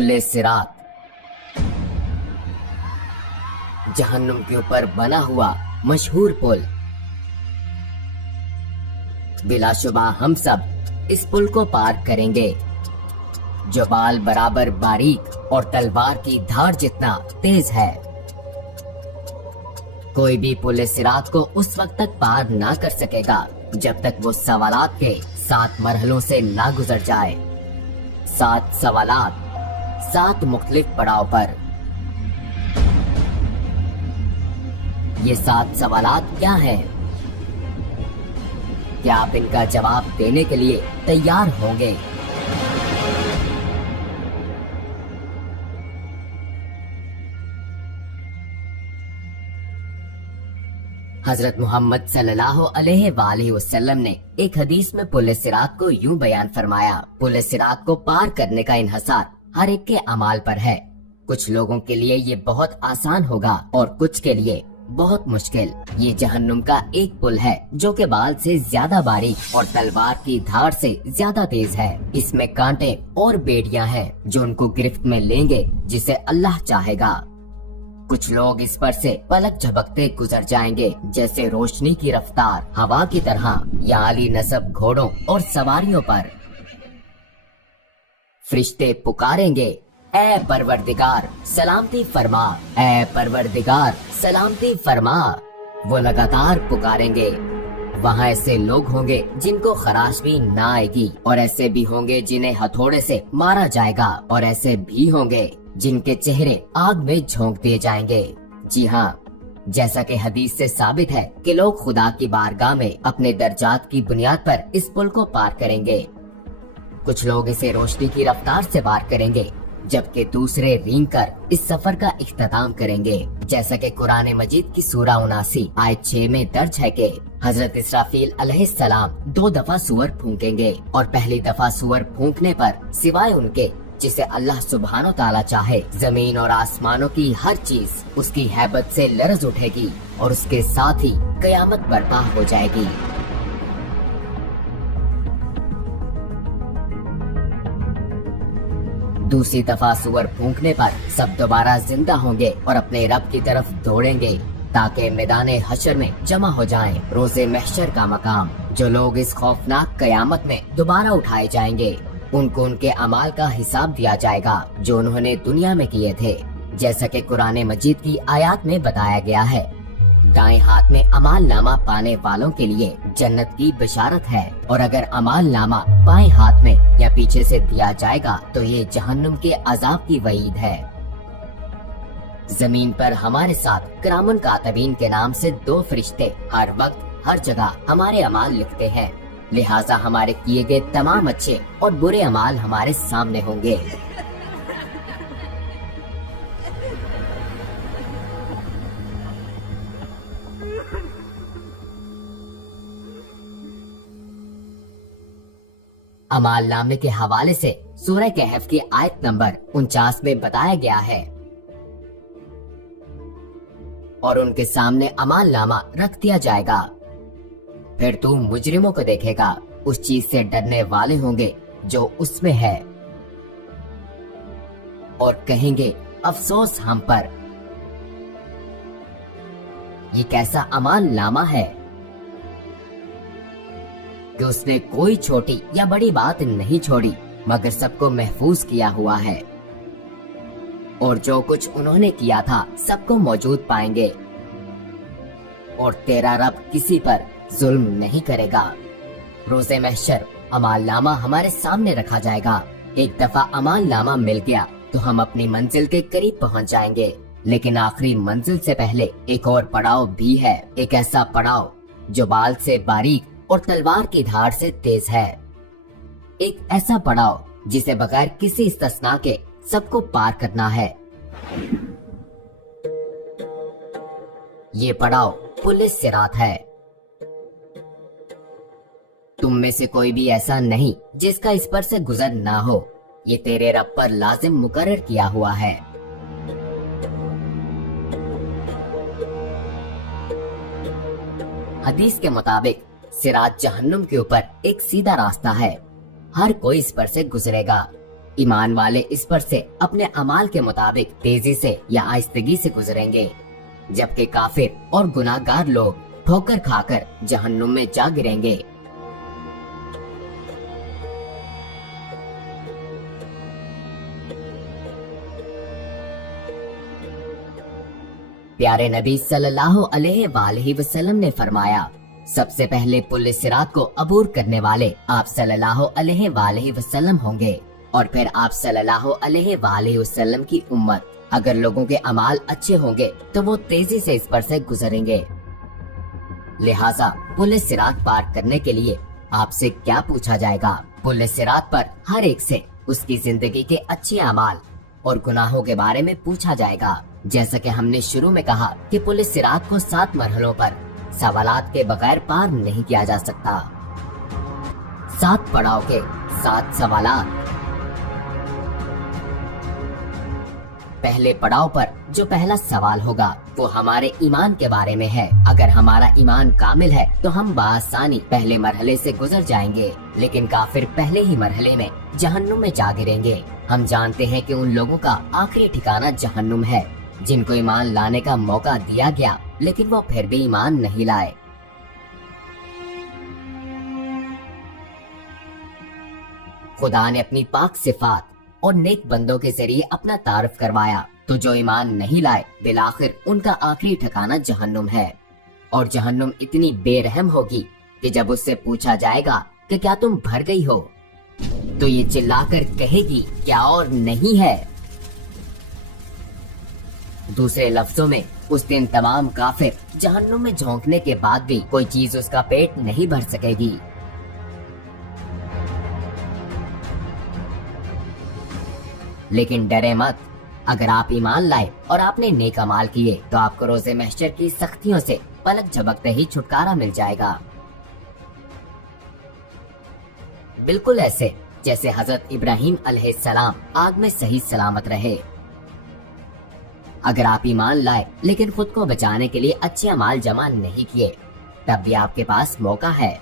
पुल सिरात, जहन्नुम के ऊपर बना हुआ मशहूर पुल। बिलाशुबा हम सब इस पुल को पार करेंगे, जो बाल बराबर बारीक और तलवार की धार जितना तेज है। कोई भी पुल सिरात को उस वक्त तक पार ना कर सकेगा जब तक वो सवालात के 7 मरहलों से ना गुजर जाए। 7 सवालात, 7 मुख्तलिफ पड़ाव पर। ये 7 सवालात क्या हैं? क्या आप इनका जवाब देने के लिए तैयार होंगे? हजरत मोहम्मद सल्लल्लाहु अलैहि वसल्लम ने एक हदीस में पुल सिरात को यूं बयान फरमाया, पुल सिरात को पार करने का इन्हसार हर एक के अमाल पर है। कुछ लोगों के लिए ये बहुत आसान होगा और कुछ के लिए बहुत मुश्किल। ये जहन्नुम का एक पुल है जो के बाल से ज्यादा बारीक और तलवार की धार से ज्यादा तेज है। इसमें कांटे और बेड़ियां हैं जो उनको गिरफ्त में लेंगे जिसे अल्लाह चाहेगा। कुछ लोग इस पर से पलक झपकते गुजर जाएंगे जैसे रोशनी की रफ्तार हवा की तरह, या आली नसब घोड़ों और सवारियों पर। फरिश्ते पुकारेंगे, ऐ परवरदिगार सलामती फरमा, ऐ परवरदिगार सलामती फरमा। वो लगातार पुकारेंगे। वहाँ ऐसे लोग होंगे जिनको खराश भी ना आएगी, और ऐसे भी होंगे जिन्हें हथौड़े से मारा जाएगा, और ऐसे भी होंगे जिनके चेहरे आग में झोंक दिए जाएंगे। जी हाँ, जैसा कि हदीस से साबित है कि लोग खुदा की बारगाह में अपने दर्जात की बुनियाद पर इस पुल को पार करेंगे। कुछ लोग इसे रोशनी की रफ्तार से पार करेंगे, जबकि दूसरे रेंग कर इस सफर का इख्तिताम करेंगे। जैसा कि कुरान मजीद की सूरा 79 आयत 6 में दर्ज है कि हजरत इसराफील अलैहिस्सलाम 2 दफा सूअर फूंकेंगे, और पहली दफा सूअर फूंकने पर सिवाय उनके जिसे अल्लाह सुब्हानो ताला चाहे, जमीन और आसमानों की हर चीज उसकी हैबत से लरज उठेगी, और उसके साथ ही कयामत बर्पा हो जाएगी। दूसरी दफा सूअर फूंकने पर सब दोबारा जिंदा होंगे और अपने रब की तरफ दौड़ेंगे ताकि मैदान हशर में जमा हो जाएं, रोजे महशर का मकाम। जो लोग इस खौफनाक कयामत में दोबारा उठाए जाएंगे, उनको उनके अमाल का हिसाब दिया जाएगा जो उन्होंने दुनिया में किए थे। जैसा कि कुरान मजीद की आयत में बताया गया है, दाएं हाथ में अमाल नामा पाने वालों के लिए जन्नत की बशारत है, और अगर अमाल नामा बाएं हाथ में या पीछे से दिया जाएगा तो ये जहन्नुम के अजाब की वईद है। जमीन पर हमारे साथ किरामुन कातिबीन के नाम से 2 फरिश्ते हर वक्त हर जगह हमारे अमाल लिखते हैं, लिहाजा हमारे किए गए तमाम अच्छे और बुरे अमाल हमारे सामने होंगे। अमाल नामे के हवाले से सूरह कहफ की आयत नंबर 49 में बताया गया है, और उनके सामने अमाल नामा रख दिया जाएगा। फिर तू मुजरिमों को देखेगा, उस चीज से डरने वाले होंगे जो उसमें है, और कहेंगे अफसोस हम पर। ये कैसा अमाल नामा है कि उसने कोई छोटी या बड़ी बात नहीं छोड़ी, मगर सबको महफूज किया हुआ है, और जो कुछ उन्होंने किया था सबको मौजूद पाएंगे, और तेरा रब किसी पर जुल्म नहीं करेगा। रोजे महशर अमाल नामा हमारे सामने रखा जाएगा। एक दफा अमाल नामा मिल गया तो हम अपनी मंजिल के करीब पहुंच जाएंगे, लेकिन आखिरी मंजिल से पहले एक और पड़ाव भी है, एक ऐसा पड़ाव जो बाल से बारीक और तलवार की धार से तेज है। एक ऐसा पड़ाव जिसे बगैर किसी इस्तिस्ना के सबको पार करना है। ये पड़ाव पुल सिरात है। तुम में से कोई भी ऐसा नहीं जिसका इस पर से गुजर ना हो। ये तेरे रब पर लाजिम मुकर्रर किया हुआ है। हदीस के मुताबिक सिरात जहन्नुम के ऊपर एक सीधा रास्ता है, हर कोई इस पर से गुजरेगा। ईमान वाले इस पर से अपने अमाल के मुताबिक तेजी से या आहिस्तगी से गुजरेंगे, जबकि काफिर और गुनाहगार लोग ठोकर खाकर जहन्नुम में जा गिरेंगे। प्यारे नबी सल्लल्लाहु अलैहि वसल्लम ने फरमाया, सबसे पहले पुल सिरात को अबूर करने वाले आप सल्लल्लाहु अलैहि वसल्लम होंगे और फिर आप सल्लल्लाहु अलैहि वसल्लम की उम्मत। अगर लोगों के अमाल अच्छे होंगे तो वो तेजी से इस पर से गुजरेंगे। लिहाजा पुल सिरात पार करने के लिए आपसे क्या पूछा जाएगा? पुल सिरात पर हर एक से उसकी जिंदगी के अच्छे अमाल और गुनाहों के बारे में पूछा जाएगा। जैसा कि हमने शुरू में कहा कि पुल सिरात को 7 मरहलों पर सवालात के बगैर पार नहीं किया जा सकता। 7 पड़ाव के 7 सवालात। पहले पड़ाव पर जो पहला सवाल होगा वो हमारे ईमान के बारे में है। अगर हमारा ईमान कामिल है तो हम बआसानी पहले मरहले से गुजर जाएंगे, लेकिन काफिर पहले ही मरहले में जहन्नुम में जा गिरेंगे। हम जानते हैं कि उन लोगों का आखिरी ठिकाना जहन्नुम है जिनको ईमान लाने का मौका दिया गया, लेकिन वो फिर भी ईमान नहीं लाए। खुदा ने अपनी पाक सिफात और नेक बंदों के जरिए अपना तारफ करवाया, तो जो ईमान नहीं लाए बिलाखिर उनका आखिरी ठिकाना जहन्नुम है। और जहन्नुम इतनी बेरहम होगी कि जब उससे पूछा जाएगा कि क्या तुम भर गई हो, तो ये चिल्लाकर कहेगी क्या और नहीं है। दूसरे लफ्जों में उस दिन तमाम काफिर जहन्नुम में झोंकने के बाद भी कोई चीज उसका पेट नहीं भर सकेगी। लेकिन डरे मत, अगर आप ईमान लाए और आपने नेक अमाल किए तो आपको रोज़े महशर की सख्तियों से पलक झपकते ही छुटकारा मिल जाएगा। बिल्कुल ऐसे जैसे हजरत इब्राहिम अलैहिस्सलाम आग में सही सलामत रहे। अगर आप ईमान लाए लेकिन खुद को बचाने के लिए अच्छे अमाल जमा नहीं किए, तब भी आपके पास मौका है,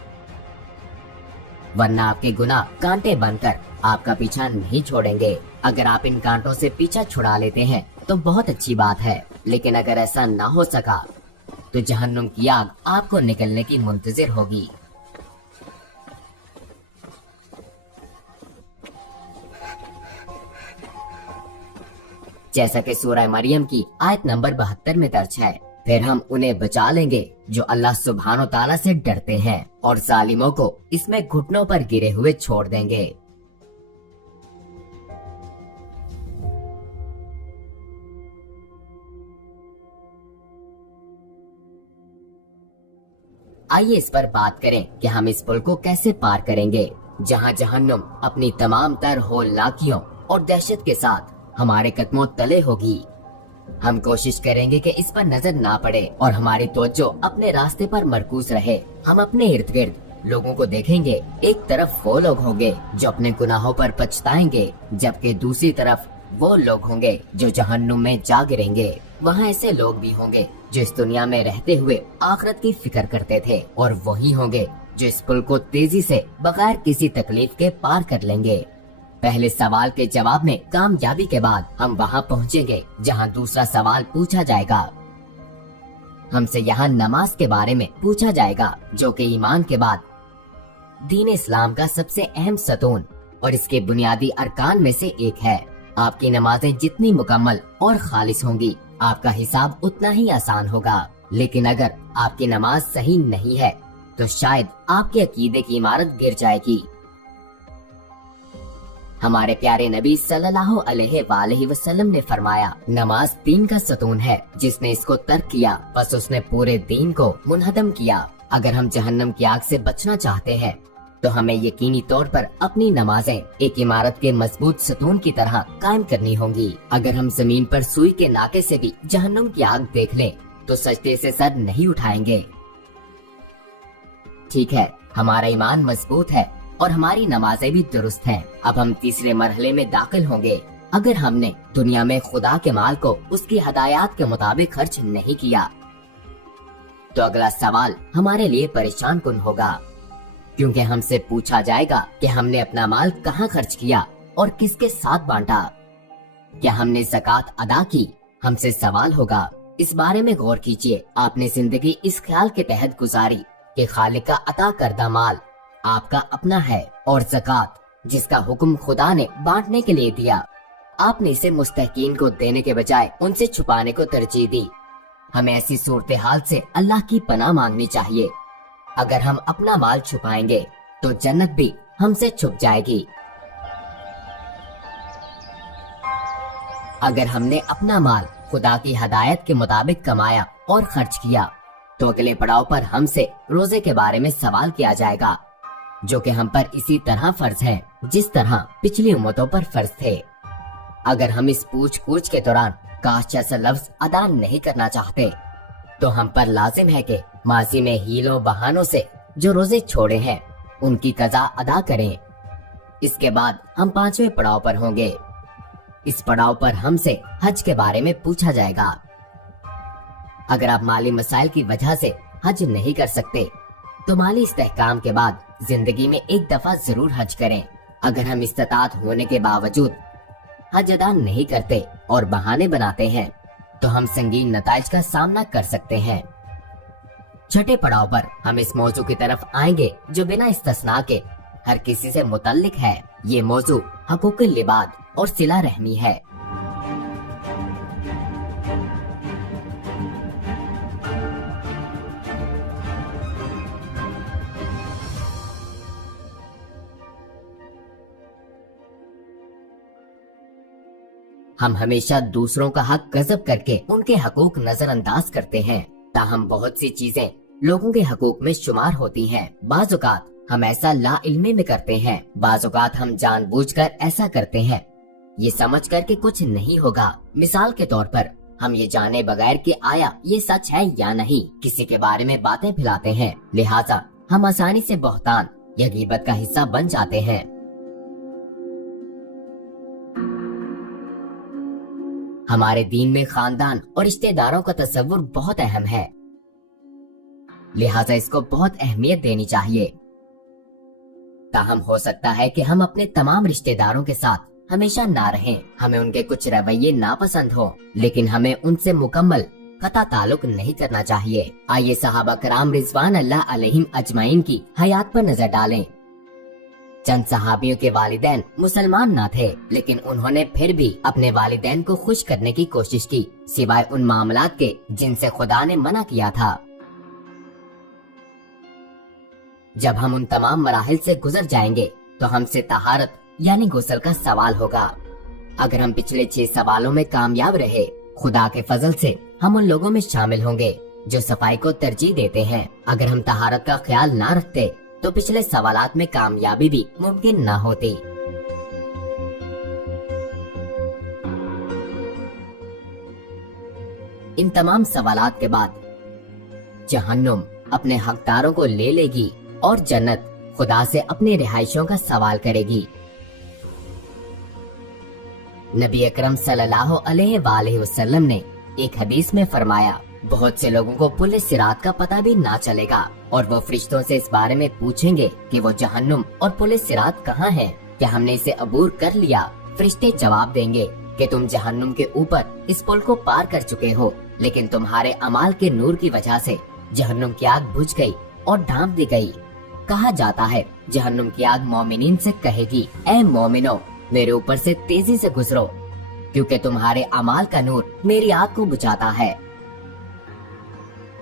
वरना आपके गुनाह कांटे बनकर आपका पीछा नहीं छोड़ेंगे। अगर आप इन कांटों से पीछा छुड़ा लेते हैं तो बहुत अच्छी बात है, लेकिन अगर ऐसा ना हो सका तो जहन्नुम की आग आपको निकलने की मुंतजिर होगी। जैसा कि सूरह मरियम की आयत नंबर 72 में दर्ज है, फिर हम उन्हें बचा लेंगे जो अल्लाह सुब्हानो ताला से डरते हैं और जालिमों को इसमें घुटनों पर गिरे हुए छोड़ देंगे। आइए इस पर बात करें कि हम इस पुल को कैसे पार करेंगे, जहां जहन्नुम अपनी तमाम तर होलनाकियों और दहशत के साथ हमारे कदमों तले होगी। हम कोशिश करेंगे कि इस पर नजर ना पड़े और हमारी तवज्जो अपने रास्ते पर मरकूज रहे। हम अपने इर्द गिर्द लोगों को देखेंगे। एक तरफ वो लोग होंगे जो अपने गुनाहों पर पछताएंगे, जबकि दूसरी तरफ वो लोग होंगे जो जहन्नुम में जा गिरेंगे। वहाँ ऐसे लोग भी होंगे जो इस दुनिया में रहते हुए आखिरत की फिक्र करते थे, और वही होंगे जो इस पुल को तेजी से बगैर किसी तकलीफ के पार कर लेंगे। पहले सवाल के जवाब में कामयाबी के बाद हम वहाँ पहुँचेंगे जहाँ दूसरा सवाल पूछा जाएगा। हमसे यहाँ नमाज के बारे में पूछा जाएगा, जो कि ईमान के बाद दीन इस्लाम का सबसे अहम सतून और इसके बुनियादी अरकान में से एक है। आपकी नमाजें जितनी मुकम्मल और खालिस होंगी, आपका हिसाब उतना ही आसान होगा। लेकिन अगर आपकी नमाज सही नहीं है तो शायद आपके अकीदे की इमारत गिर जाएगी। हमारे प्यारे नबी सल्लल्लाहु अलैहि वसल्लम ने फरमाया, नमाज दीन का सतून है, जिसने इसको तर्क किया बस उसने पूरे दीन को मुनहदम किया। अगर हम जहन्नम की आग से बचना चाहते हैं तो हमें यकीनी तौर पर अपनी नमाजें एक इमारत के मजबूत सतून की तरह कायम करनी होंगी। अगर हम जमीन पर सुई के नाके से भी जहन्नुम की आग देख लें तो सजदे से सर नहीं उठाएंगे। ठीक है, हमारा ईमान मजबूत है और हमारी नमाजें भी दुरुस्त हैं। अब हम तीसरे मरहले में दाखिल होंगे। अगर हमने दुनिया में खुदा के माल को उसकी हदायत के मुताबिक खर्च नहीं किया तो अगला सवाल हमारे लिए परेशान कुन होगा, क्योंकि हमसे पूछा जाएगा कि हमने अपना माल कहाँ खर्च किया और किसके साथ बांटा। क्या हमने ज़कात अदा की, हमसे सवाल होगा। इस बारे में गौर कीजिए। आपने जिंदगी इस ख्याल के तहत गुजारी कि खालिक का अता करदा माल आपका अपना है और ज़कात जिसका हुक्म खुदा ने बांटने के लिए दिया, आपने इसे मुस्तहकीन को देने के बजाय उनसे छुपाने को तरजीह दी। हमें ऐसी सूरत हाल से अल्लाह की पनाह मांगनी चाहिए। अगर हम अपना माल छुपाएंगे तो जन्नत भी हमसे छुप जाएगी। अगर हमने अपना माल खुदा की हदायत के मुताबिक कमाया और खर्च किया तो अगले पड़ाव पर हमसे रोजे के बारे में सवाल किया जाएगा, जो कि हम पर इसी तरह फर्ज है जिस तरह पिछली उम्मतों पर फर्ज थे। अगर हम इस पूछ कूछ के दौरान काश जैसा लफ्ज अदा नहीं करना चाहते तो हम पर लाजिम है कि माजी में हीलों बहानों से जो रोजे छोड़े हैं उनकी कज़ा अदा करें। इसके बाद हम 5वें पड़ाव पर होंगे। इस पड़ाव पर हमसे हज के बारे में पूछा जाएगा। अगर आप माली मसाइल की वजह से हज नहीं कर सकते तो माली इस्तेहकाम के बाद जिंदगी में एक दफा जरूर हज करें। अगर हम इस्तात होने के बावजूद हज अदा नहीं करते और बहाने बनाते हैं तो हम संगीन नताइज का सामना कर सकते हैं। छठे पड़ाव पर हम इस मौजू की तरफ आएंगे जो बिना इस्तिस्ना के हर किसी से मुतल्लिक है। ये मौजू हकूक़ुल लिबाद और सिला रहमी है। हम हमेशा दूसरों का हक गजब करके उनके हकूक नजरअंदाज करते हैं, ताहम बहुत सी चीजें लोगों के हकूक में शुमार होती हैं। बाज़ औक़ात हम ऐसा ला इल्मी में करते हैं, बाज़ औक़ात हम जानबूझकर ऐसा करते हैं ये समझ कर के कुछ नहीं होगा। मिसाल के तौर पर हम ये जाने बगैर कि आया ये सच है या नहीं किसी के बारे में बातें फैलाते हैं, लिहाजा हम आसानी से बहतान या गीबत का हिस्सा बन जाते हैं। हमारे दीन में खानदान और रिश्तेदारों का तस्वुर बहुत अहम है, लिहाजा इसको बहुत अहमियत देनी चाहिए। ताहम हो सकता है कि हम अपने तमाम रिश्तेदारों के साथ हमेशा ना रहें, हमें उनके कुछ रवैये नापसंद हो, लेकिन हमें उनसे मुकम्मल कता ताल्लुक नहीं करना चाहिए। आइए सहाबा कराम रिजवान अल्लाह अलैहिम अजमाइन की हयात पर नजर डालें। चंद सहाबियों के वालिदैन मुसलमान ना थे, लेकिन उन्होंने फिर भी अपने वालिदैन को खुश करने की कोशिश की, सिवाय उन मामलात के जिनसे खुदा ने मना किया था। जब हम उन तमाम मराहिल से गुजर जाएंगे तो हमसे तहारत यानी गुस्ल का सवाल होगा। अगर हम पिछले 6 सवालों में कामयाब रहे, खुदा के फजल से हम उन लोगों में शामिल होंगे जो सफाई को तरजीह देते हैं। अगर हम तहारत का ख्याल ना रखते तो पिछले सवालात में कामयाबी भी मुमकिन ना होती। इन तमाम सवालात के बाद जहन्नुम अपने हकदारों को ले लेगी और जन्नत खुदा से अपने रिहाइशों का सवाल करेगी। नबी अकरम सल्लल्लाहु अलैहि वसल्लम ने एक हदीस में फरमाया, बहुत से लोगों को पुल सिरात का पता भी ना चलेगा और वो फरिश्तों से इस बारे में पूछेंगे कि वो जहन्नुम और पुल सिरात कहाँ है, क्या हमने इसे अबूर कर लिया। फरिश्ते जवाब देंगे कि तुम जहन्नुम के ऊपर इस पुल को पार कर चुके हो, लेकिन तुम्हारे अमाल के नूर की वजह से जहन्नुम की आग बुझ गई और ढांप दी गई। कहा जाता है जहन्नुम की आग मोमिनीन से कहेगी, ऐ मोमिनो मेरे ऊपर से तेजी से गुजरो, क्योंकि तुम्हारे अमाल का नूर मेरी आग को बुझाता है।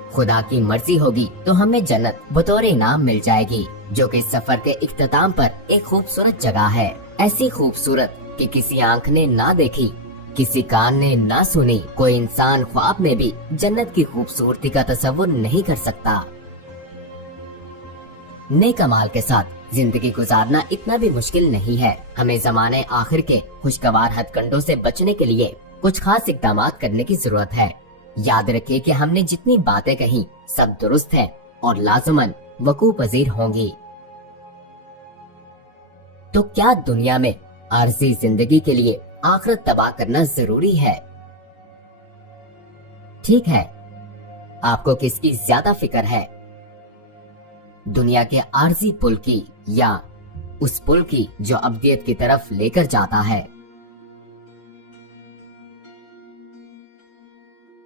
खुदा की मर्जी होगी तो हमें जन्नत बतौर इनाम मिल जाएगी, जो कि सफर के इख्तिताम पर एक खूबसूरत जगह है। ऐसी खूबसूरत कि किसी आंख ने ना देखी, किसी कान ने ना सुनी, कोई इंसान ख्वाब में भी जन्नत की खूबसूरती का तस्वुर नहीं कर सकता। नेक अमाल के साथ जिंदगी गुजारना इतना भी मुश्किल नहीं है। हमें ज़माने आखिर के खुशगवार हथकंडों से बचने के लिए कुछ खास इक़दाम करने की जरूरत है। याद रखिए कि हमने जितनी बातें कही सब दुरुस्त है और लाज़िमन वकू पजीर होंगी। तो क्या दुनिया में आरज़ी जिंदगी के लिए आखिरत तबाह करना जरूरी है? ठीक है, आपको किसकी ज्यादा फिक्र है, दुनिया के आरज़ी पुल की या उस पुल की जो अब्दियत की तरफ लेकर जाता है।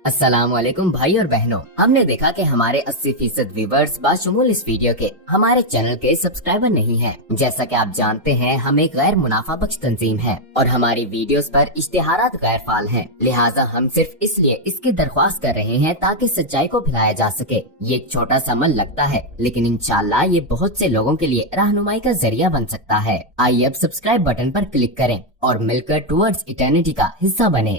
अस्सलाम वालेकुम भाई और बहनों, हमने देखा कि हमारे 80% व्यूवर्स बाशमूल इस वीडियो के हमारे चैनल के सब्सक्राइबर नहीं हैं। जैसा कि आप जानते हैं, हम एक गैर मुनाफा बख्श तंजीम है और हमारी वीडियोस पर इश्तिहारात गैर फाल हैं। लिहाजा हम सिर्फ इसलिए इसकी दरख्वास्त कर रहे हैं ताकि सच्चाई को फैलाया जा सके। ये एक छोटा सा अमल लगता है, लेकिन इंशाल्लाह ये बहुत से लोगों के लिए रहनुमाई का जरिया बन सकता है। आइए अब सब्सक्राइब बटन पर क्लिक करें और मिलकर टुवर्ड्स इटर्निटी का हिस्सा बने।